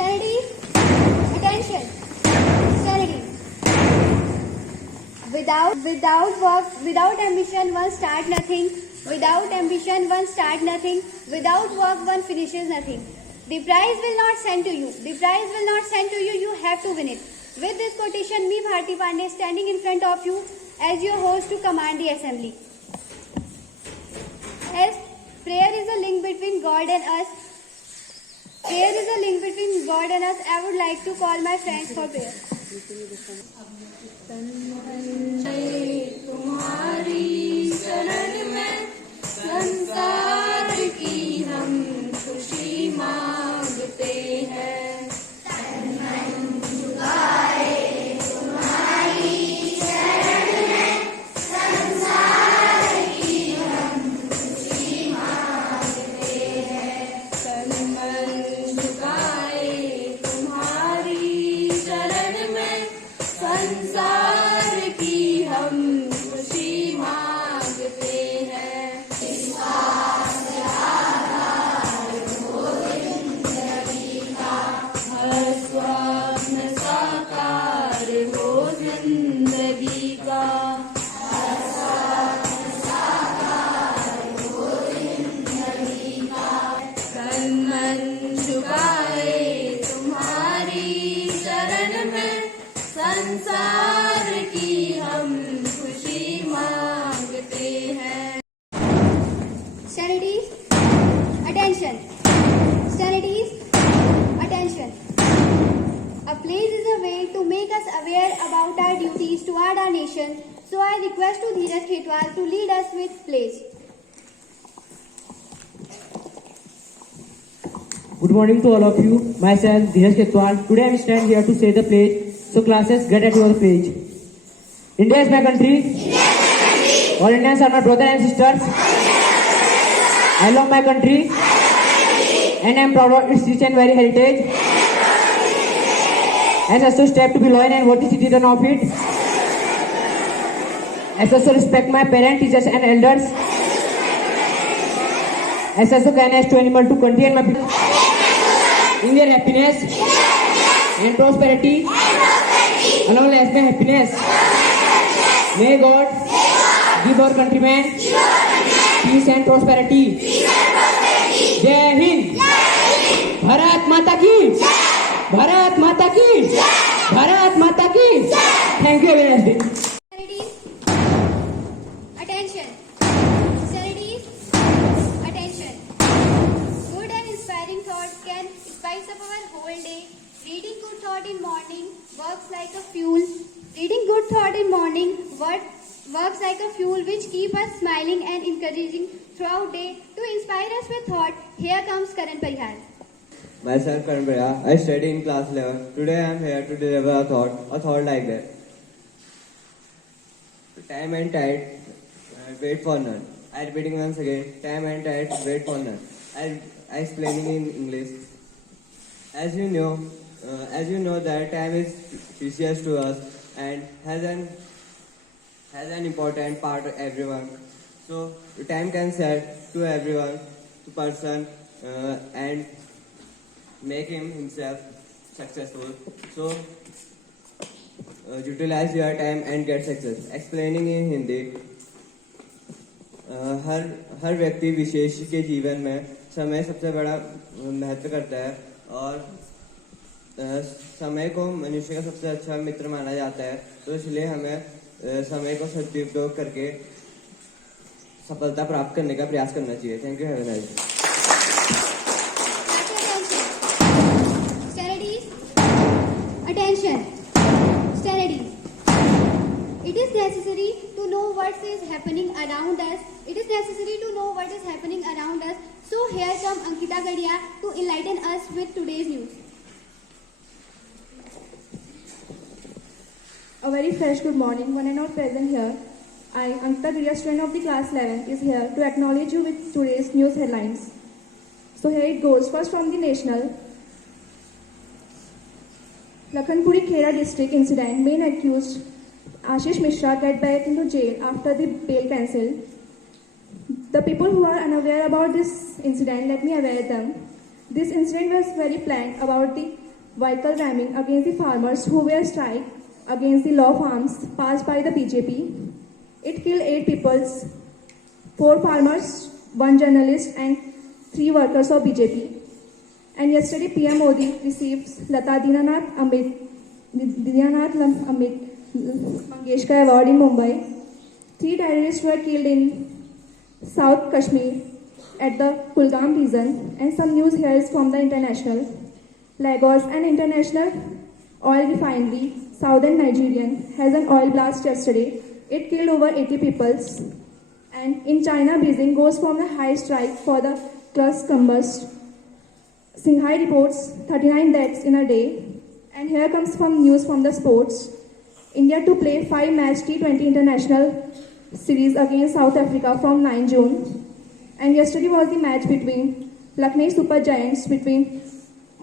Studies, attention. Studies. Without ambition, one start nothing. Without ambition, one start nothing. Without work, one finishes nothing. The prize will not send to you. The prize will not send to you. You have to win it. With this quotation, me Bharti Pandey standing in front of you as your host to command the assembly. As prayer is a link between God and us. Prayer is a link between God and us. I would like to call my friends for prayer. तुम्हारी शरण में संसार की हम खुशी मांगते हैं। संसार की हम खुशी मांगते हैं। हर स्वप्न साकार हो जिंदगी का। तन मन झुकाए तुम्हारी शरण में संसार की हम खुशी मांगते हैं। Studies, attention. Studies, attention. A place is a way to make us aware about our duties toward our nation. So I request to Dheeraj Khetwal to lead us with place. Good morning to all of you. Myself, Dheeraj Khetwal. Today I am stand here to say the pledge. So classes, get at your page. India is my country. All Indians are my brothers and sisters. I love my country. And I am proud of its rich and varied heritage. As I also strive to be loyal and worthy citizen of it. As I also respect my parents, teachers and elders. As I also kindness to animal, to country and my people. In their happiness and prosperity. Along as my happiness. May God give our countrymen peace and prosperity. Jai Hind. Bharat Mata ki. Bharat Mata ki. Bharat Mata ki. Thank you very much. Studies, attention. Studies, attention. Good and inspiring thoughts can spice up our whole day. Reading good thought in morning works like a fuel. Reading good thought in morning works like a fuel which keep us smiling and encouraging throughout day. To inspire us with thought, here comes Karan Parihar. Myself Karan Parihar. I study in class 11. Today I am here to deliver a thought like that. Time and tide, wait for none. I repeating once again. Time and tide, wait for none. I explaining in English. As you know that time is precious to us and has an important part of everyone. So time can set to everyone, to person, and make himself successful. So utilize your time and get success. Explaining in Hindi. हर व्यक्ति विशेष के जीवन में समय सबसे बड़ा महत्व करता है और समय को मनुष्य का सबसे अच्छा मित्र माना जाता है। तो इसलिए हमें समय को सदुपयोग करके सफलता प्राप्त करने का प्रयास करना चाहिए। Thank you. Have a nice day. Attention. Studies. It is necessary to know what is happening around us. It is necessary to know what is happening around us. So here comes Ankita Gadia to enlighten us with today's news. A very fresh good morning, one and all present here. I, Ankita Gadia, student of the class 11, is here to acknowledge you with today's news headlines. So here it goes. First from the national. Lakhanpuri Khera district incident, main accused Ashish Mishra get back into jail after the bail cancelled. The people who are unaware about this incident, let me aware them. This incident was very planned about the vehicle ramming against the farmers who were strike against the law farms passed by the BJP. It killed 8 people, 4 farmers, 1 journalist and 3 workers of BJP. And yesterday PM Modi received Lata Dinanath Mangeshkar Award in Mumbai. 3 terrorists were killed in South Kashmir at the Kulgam region, and some news here is from the international. Lagos, an international oil refinery, southern Nigerian, has an oil blast yesterday. It killed over 80 people. And in China, Beijing goes from the high strike for the crust combust. Shanghai reports 39 deaths in a day. And here comes some news from the sports. India to play 5-match T20 international series against South Africa from 9 June. And yesterday was the match between Lucknow Super Giants between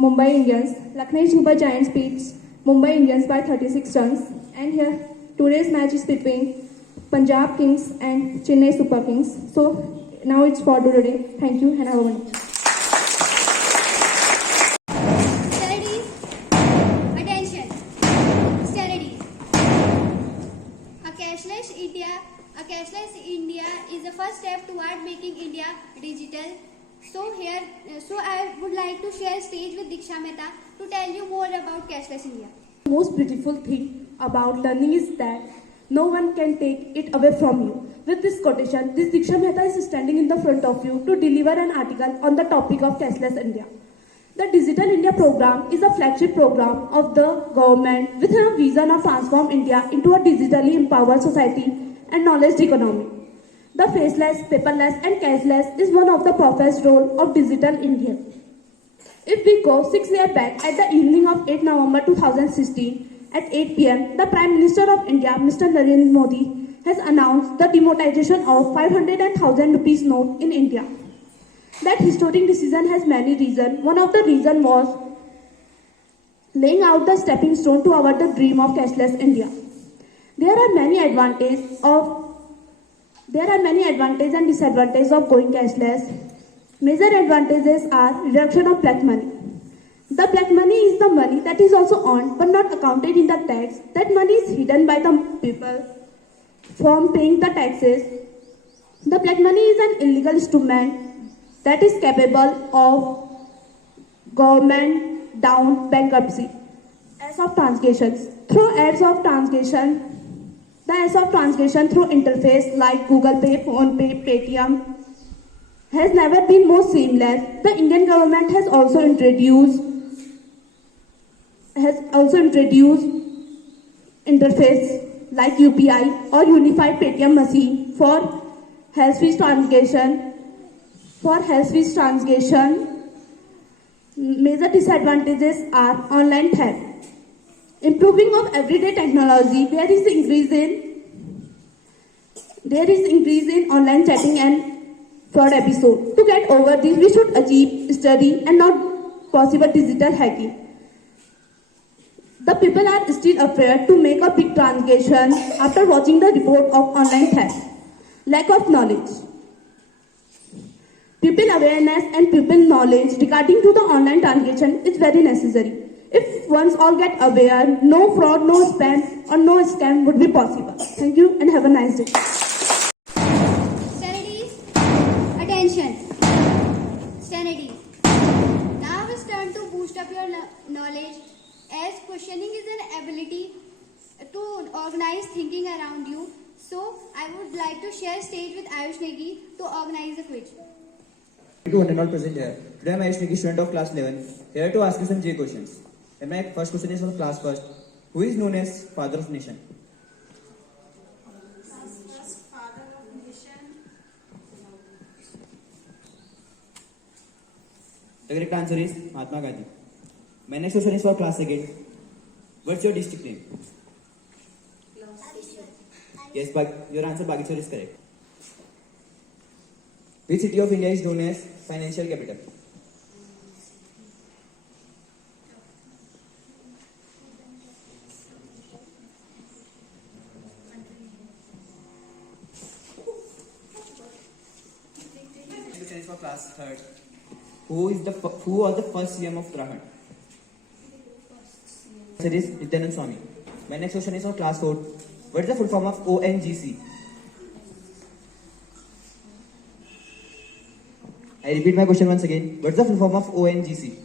Mumbai Indians. Lucknow Super Giants beats Mumbai Indians by 36 runs. And here today's match is between Punjab Kings and Chennai Super Kings. So now it's for today. Thank you and have a wonderful day. Studies. Attention. Studies. A cashless India is the first step toward making India digital. So I would like to share stage with Diksha Mehta to tell you more about cashless India. The most beautiful thing about learning is that no one can take it away from you. With this quotation, this Diksha Mehta is standing in the front of you to deliver an article on the topic of cashless India. The Digital India program is a flagship program of the government with a vision of transform India into a digitally empowered society and knowledge economy. The faceless, paperless and cashless is one of the professed role of Digital India. If we go 6 years back at the evening of 8 November 2016 at 8 p.m., the Prime Minister of India, Mr. Narendra Modi, has announced the demonetization of 500 and 1000 rupees note in India. That historic decision has many reasons. One of the reasons was laying out the stepping stone to our the dream of cashless India. There are many advantages and disadvantages of going cashless. Major advantages are reduction of black money. The black money is the money that is also earned but not accounted in the tax. That money is hidden by the people from paying the taxes. The black money is an illegal instrument that is capable of government down bankruptcy. As of transactions, through aids of transaction, the aids of transaction through interface like Google Pay, Phone Pay, Paytm has never been more seamless. The Indian government has also introduced interface like UPI or Unified Paytm Machine for hassle-free transaction. Major disadvantages are online theft. Improving of everyday technology, there is increase in online chatting and fraud episode. To get over this, we should achieve study and not possible digital hacking. The people are still afraid to make a big transaction after watching the report of online theft. Lack of knowledge. People awareness and people knowledge regarding to the online transaction is very necessary. If once all get aware, no fraud, no spam or no scam would be possible. Thank you and have a nice day. Studies. Attention. Studies. Now it's turn to boost up your knowledge, as questioning is an ability to organize thinking around you. So I would like to share stage with Ayush Negi to organize a quiz. To one and all present here. Today I am Ayush Negi, student of class 11, here to ask you some J questions. And my first question is from class first. Who is known as Father of Nation? The correct answer is Mahatma Gandhi. My next question is for class second. What's your district name? Yes, but your answer Bageshwar is correct. Which city of India is known as financial capital? Question is for class third. Who was the first CM of Uttarakhand? Answer is Nityanand Swami. My next question is for class 4. What is the full form of ONGC? I repeat my question once again. What is the full form of ONGC?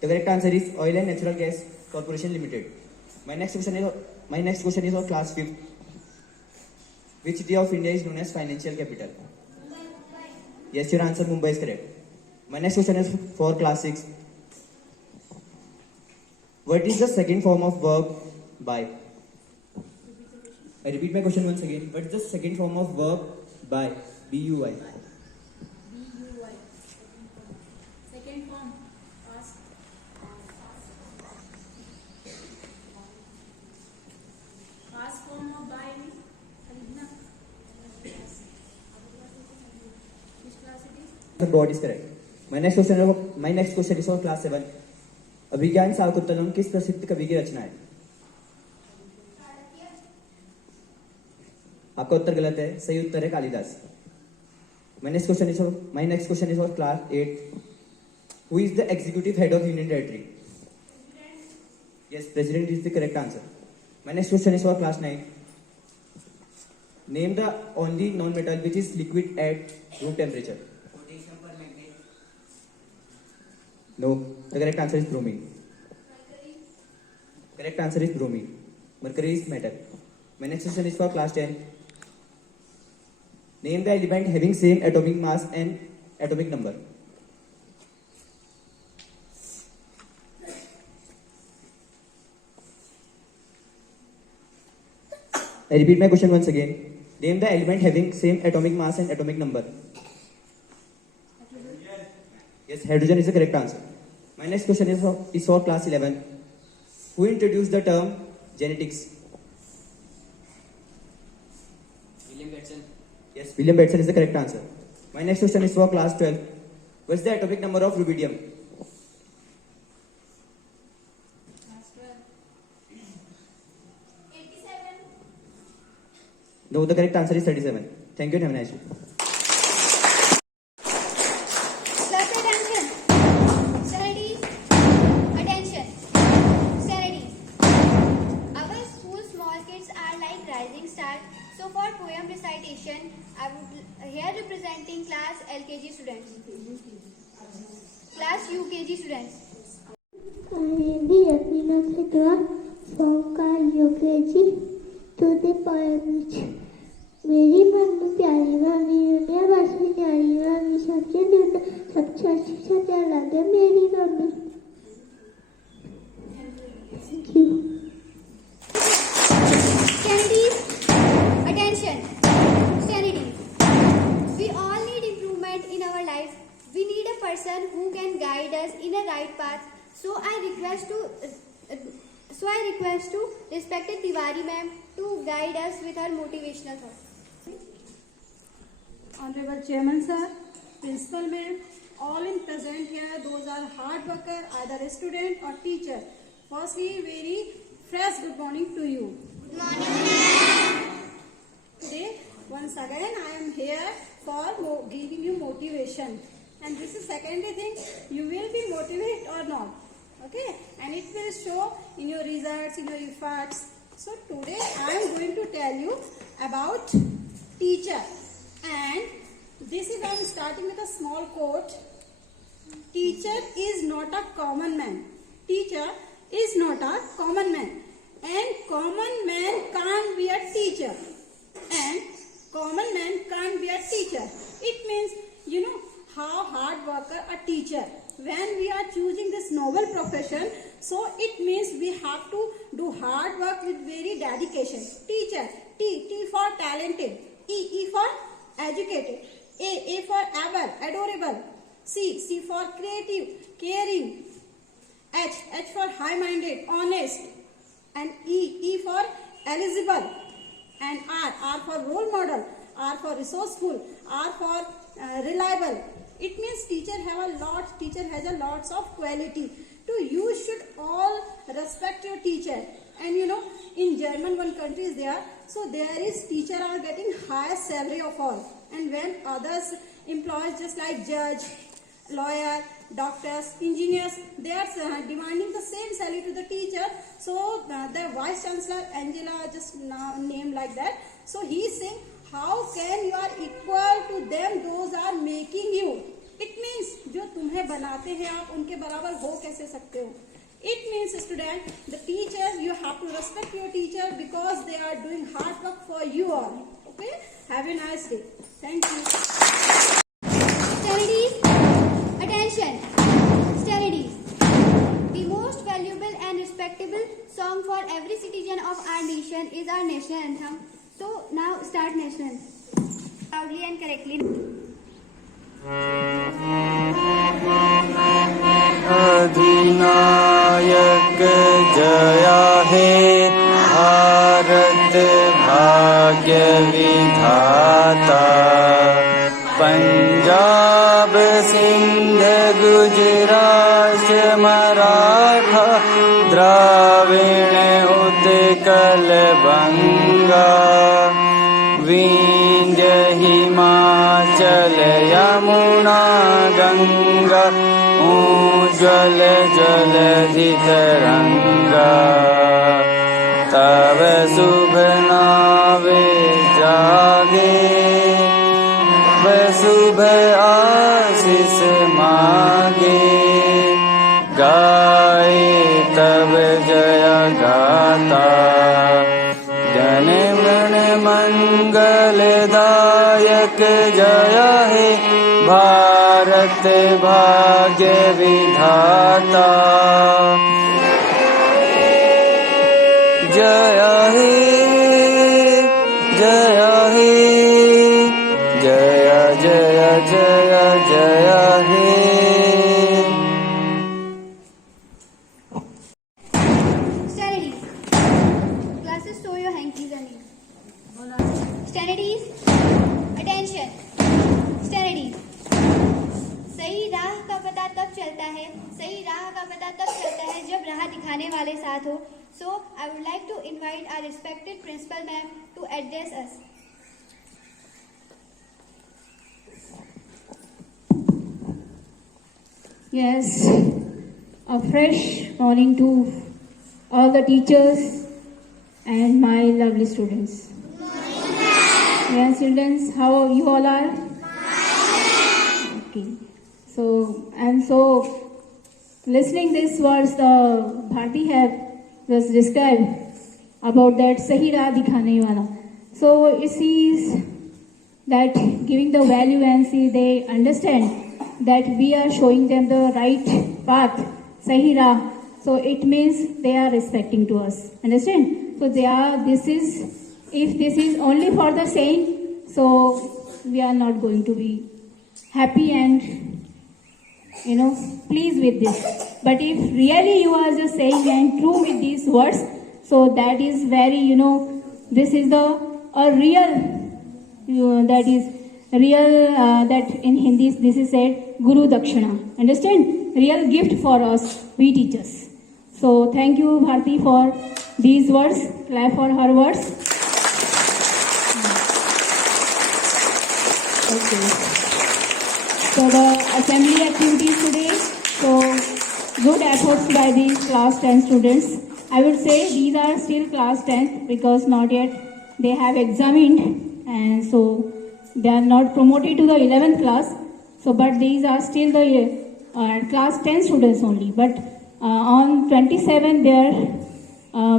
The correct answer is Oil and Natural Gas Corporation Limited. My next question is for class 5th. Which city of India is known as financial capital? Yes, your answer Mumbai is correct. My next question is for class 6. What is the second form of verb by? I repeat my question once again. What is the second form of verb by? B-U-Y. Second form. Ask. Ask form of by. Which class it is? The board is correct. My next question is for class 7. अभिज्ञान शाकुंतलम किस प्रसिद्ध कवि की रचना है? आपका उत्तर गलत है. सही उत्तर है Kalidas. My next question is for class 8. Who is the executive head of Union Territory? Yes, President is the correct answer. My next question is for class 9. Name the only non-metal which is liquid at room temperature. Potassium permanganate. No, the correct answer is bromine. Correct answer is bromine. Mercury is metal. My next question is for class 10. Name the element having same atomic mass and atomic number. I repeat my question once again. Name the element having same atomic mass and atomic number. Yes, hydrogen is the correct answer. My next question is for class 11. Who introduced the term genetics? William Watson. Yes, William Batson is the correct answer. My next question is for class 12. What is the atomic number of rubidium? Class 12. 87. No, the correct answer is 37. Thank you and have a nice day. Class attention. Studies. Attention. Studies. Our school small kids are like rising stars. So for poem recitation, I would here representing class LKG students. Class UKG students. I am the happiness Sikra from UKG to the poem. मेरी मन प्यारी मामी दुनिया बस में न्यारी मामी सबसे दुनिया सबसे अच्छी सच्चा लगे मेरी mummy. Thank you. Studies. Attention. Studies. We all need improvement in our life. We need a person who can guide us in a right path. So I request to respected Tiwari ma'am to guide us with her motivational thoughts. Honorable Chairman Sir, Principal Ma'am, all in present here, those are hard worker, either a student or teacher. Firstly, very fresh good morning to you. Good morning. Today, once again, I am here for giving you motivation. And this is secondary thing, you will be motivated or not. Okay? And it will show in your results, in your efforts. So today, I am going to tell you about teacher. And this is, I am starting with a small quote. Teacher is not a common man. Teacher is not a common man. And common man can't be a teacher. And common man can't be a teacher. It means, you know, how hard worker a teacher. When we are choosing this noble profession, so it means we have to do hard work with very dedication. Teacher, T for talented, E for educated, A for able, adorable, C for creative, caring, H for high-minded, honest, and E for eligible, and R for role model, R for resourceful, R for reliable. It means teacher has a lots of quality. So you should all respect your teacher. And you know, in German one country is there, so there is teacher are getting highest salary of all. And when others employees just like judge, lawyer, doctors, engineers, they are demanding the same salary to the teacher. So the vice chancellor Angela just named like that. So he is saying, how can you are equal to them? Those are making you. It means जो तुम्हें बनाते हैं आप उनके बराबर हो कैसे सकते हो? It means student, the teacher, you have to respect your teacher because they are doing hard work for you all. Okay? Have a nice day. Thank you. Studies, attention. Studies. The most valuable and respectable song for every citizen of our nation is our national anthem. So now start national anthem. Loudly and correctly. अधिनायक Jaya हे भारत भाग्य विधाता पंजाब सिंध गुजरात मराठा द्राविण उत्कल बंगा विंध्य हिमाचल यमुना गंगा उज्ज्वल जलधि तरंगा तब शुभ नावे जागे शुभ आशीष मागे गाए तब जय गाता जन मन मंगलदायक जय हे भारत भाग्य विधाता जय हे जय हे जय जय जय जय हे Studies. Classes, show your hankies and knees. Studies. Attention. Studies. सही राह का पता तब चलता है जब राह दिखाने वाले साथ हो. So I would like to invite our respected principal ma'am to address us. Yes, a fresh morning to all the teachers and my lovely students. Yes, students, how you all are? Okay. So, and so, listening these words, the Bharti have just described about that Sahi Raah Dikhane Wala. So, it sees that giving the value and see they understand that we are showing them the right path, Sahi Raah. So, it means they are respecting to us. Understand? So, if this is only for the saying, so we are not going to be happy and pleased with this. But if really you are just saying and true with these words, so that is very, this is a real, that in Hindi this is said, Guru Dakshina. Understand? Real gift for us, we teachers. So thank you, Bharti, for these words. Clap for her words. Okay. So the assembly activities today, so good efforts by these class 10 students. I would say these are still class 10 because not yet they have examined and so they are not promoted to the 11th class. So but these are still the class 10 students only. But on 27 their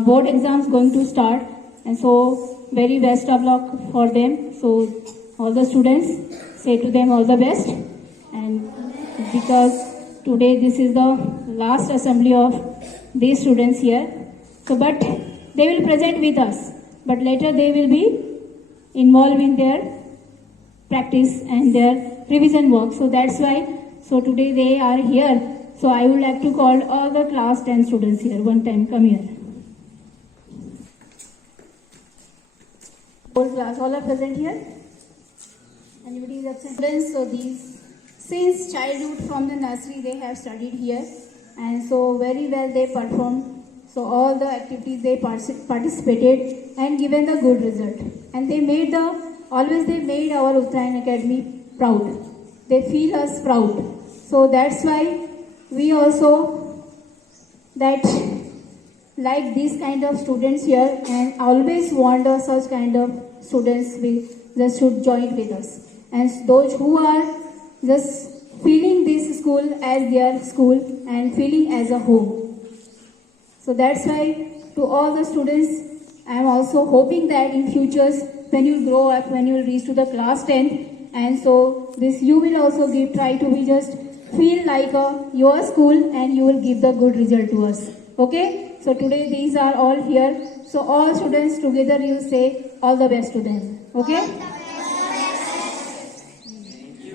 board exams going to start and so very best of luck for them. So all the students say to them all the best. And because today this is the last assembly of these students here, so but they will present with us, but later they will be involved in their practice and their revision work. So that's why, so today they are here. So I would like to call all the class 10 students here. One time, come here. Whole class, all are present here. Anybody is absent? Students, so these, since childhood from the nursery they have studied here and so very well they performed. So all the activities they participated and given the good result. And they made always they made our Uttarayan Academy proud. They feel us proud. So that's why we also that like these kind of students here and always want such kind of students we just should join with us. And those who are just feeling this school as their school and feeling as a home. So that's why to all the students, I am also hoping that in futures when you grow up, when you reach to the class 10th, and so this you will also try to be just feel like your school and you will give the good result to us. Okay? So today these are all here. So all students together you say all the best to them. Okay?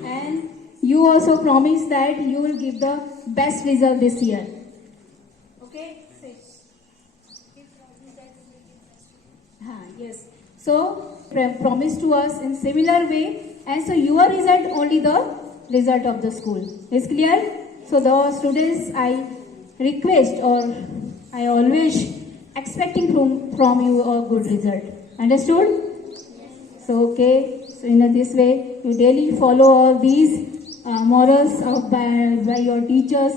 And you also promise that you will give the best result this year. Okay? Say. Yes. So promise to us in similar way, and so your result only the result of the school. Is clear? So the students I request or I always expecting from you a good result. Understood? So okay. So in this way you daily follow all these morals by your teachers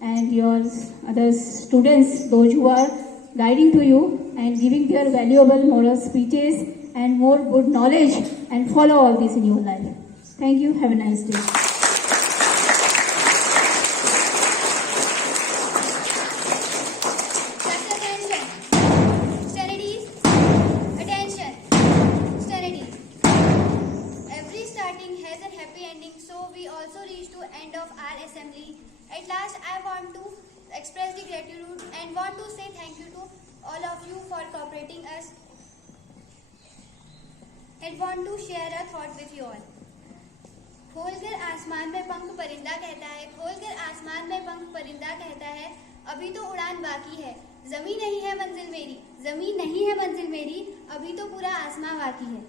and your other students, those who are guiding to you and giving their valuable moral speeches and more good knowledge, and follow all this in your life. Thank you. Have a nice day. Just attention. Studies. Attention. Studies. Every starting has a happy ending, so we also reach to end of our assembly. At last, I want to express the gratitude and want to say thank you to all of you for cooperating us and want to share a thought with you all. खोलकर आसमान में पंख परिंदा कहता है, खोलकर आसमान में पंख परिंदा कहता है, अभी तो उड़ान बाकी है, जमीन नहीं है मंजिल मेरी, जमीन नहीं है मंजिल मेरी, अभी तो पूरा आसमां बाकी है.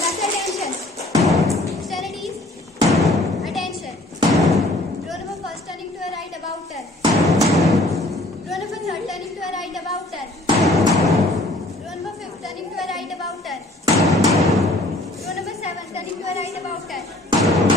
Just attention. Studies. Attention. Row number first turning to a right about turn. Row number third turning to a right about turn. Row number fifth turning to a right about turn. Row number 7 turning to a right about turn.